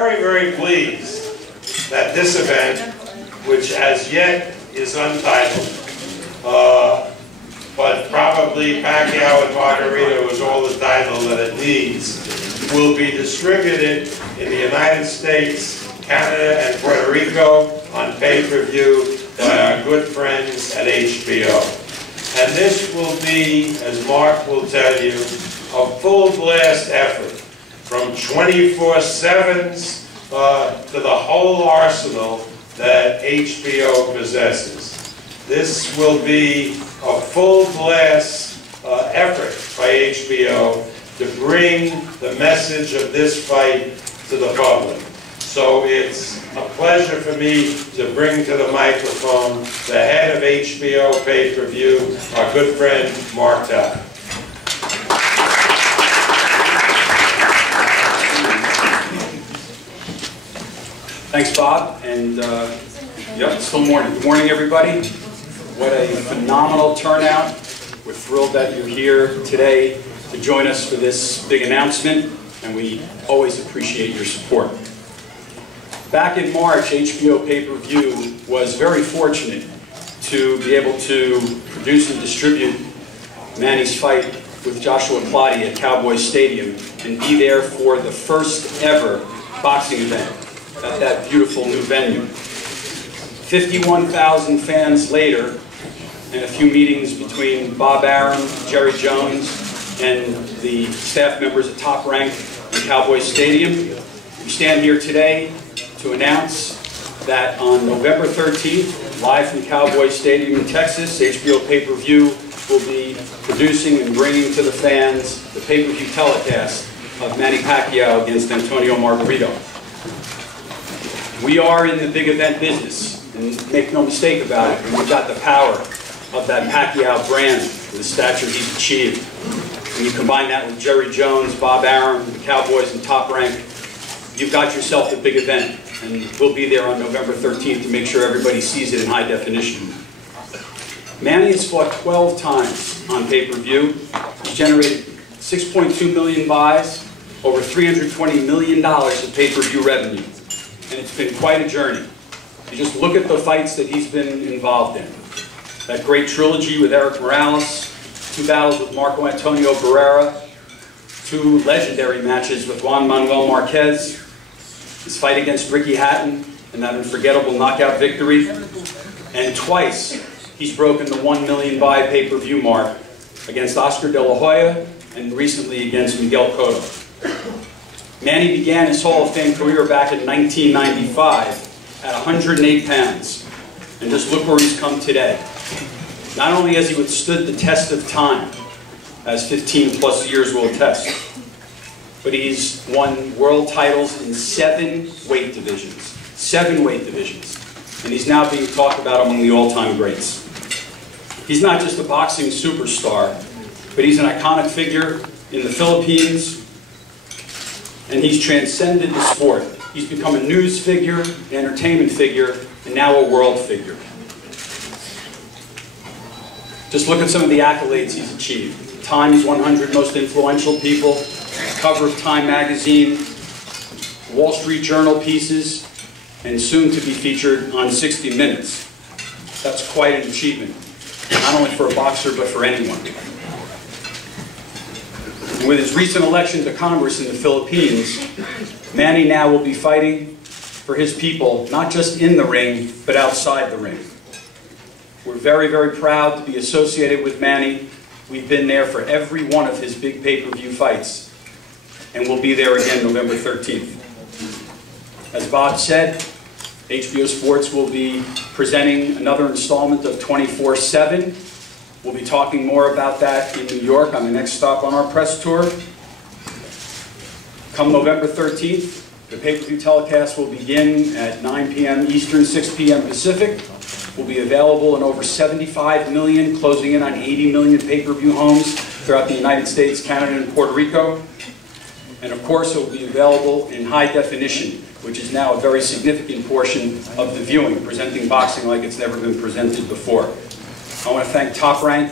very, very pleased that this event, which as yet is untitled, but probably Pacquiao and Margarito is all the title that it needs, will be distributed in the United States, Canada, and Puerto Rico on pay-per-view by our good friends at HBO. And this will be, as Mark will tell you, a full blast effort from 24/7s to the whole arsenal that HBO possesses. This will be a full blast effort by HBO to bring the message of this fight to the public. So it's a pleasure for me to bring to the microphone the head of HBO pay-per-view, our good friend Mark Taffet. Thanks, Bob, and yep, it's still morning. Good morning, everybody. What a phenomenal turnout. We're thrilled that you're here today to join us for this big announcement, and we always appreciate your support. Back in March, HBO pay-per-view was very fortunate to be able to produce and distribute Manny's fight with Joshua Clottey at Cowboys Stadium and be there for the first ever boxing event at that beautiful new venue. 51,000 fans later, and a few meetings between Bob Arum, Jerry Jones, and the staff members at Top Rank in Cowboys Stadium, we stand here today to announce that on November 13th, live from Cowboys Stadium in Texas, HBO pay-per-view will be producing and bringing to the fans the pay-per-view telecast of Manny Pacquiao against Antonio Margarito. We are in the big event business, and make no mistake about it, we've got the power of that Pacquiao brand, the stature he's achieved. When you combine that with Jerry Jones, Bob Arum, the Cowboys, and Top Rank, you've got yourself a big event, and we'll be there on November 13th to make sure everybody sees it in high definition. Manny has fought 12 times on pay-per-view. He's generated 6.2 million buys, over $320 million of pay-per-view revenue. And it's been quite a journey. You just look at the fights that he's been involved in. That great trilogy with Eric Morales, 2 battles with Marco Antonio Barrera, 2 legendary matches with Juan Manuel Marquez, his fight against Ricky Hatton, and that unforgettable knockout victory. And twice, he's broken the 1 million buy pay-per-view mark against Oscar De La Hoya and recently against Miguel Cotto. Manny began his Hall of Fame career back in 1995 at 108 pounds. And just look where he's come today. Not only has he withstood the test of time, as 15 plus years will attest, but he's won world titles in 7 weight divisions. 7 weight divisions. And he's now being talked about among the all-time greats. He's not just a boxing superstar, but he's an iconic figure in the Philippines, and he's transcended the sport. He's become a news figure, an entertainment figure, and now a world figure. Just look at some of the accolades he's achieved. Time's 100 Most Influential People, cover of Time magazine, Wall Street Journal pieces, and soon to be featured on 60 Minutes. That's quite an achievement, not only for a boxer, but for anyone. With his recent election to Congress in the Philippines, Manny now will be fighting for his people, not just in the ring, but outside the ring. We're very, very proud to be associated with Manny. We've been there for every one of his big pay-per-view fights, and we'll be there again November 13th. As Bob said, HBO Sports will be presenting another installment of 24/7. We'll be talking more about that in New York on the next stop on our press tour. Come November 13th, the pay-per-view telecast will begin at 9 p.m. Eastern, 6 p.m. Pacific. Will be available in over 75 million, closing in on 80 million pay-per-view homes throughout the United States, Canada, and Puerto Rico. And of course, it will be available in high definition, which is now a very significant portion of the viewing, presenting boxing like it's never been presented before. I want to thank Top Rank,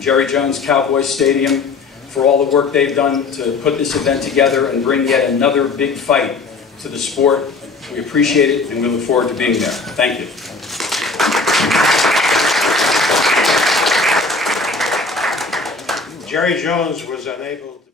Jerry Jones, Cowboys Stadium, for all the work they've done to put this event together and bring yet another big fight to the sport. We appreciate it, and we look forward to being there. Thank you. Jerry Jones was unable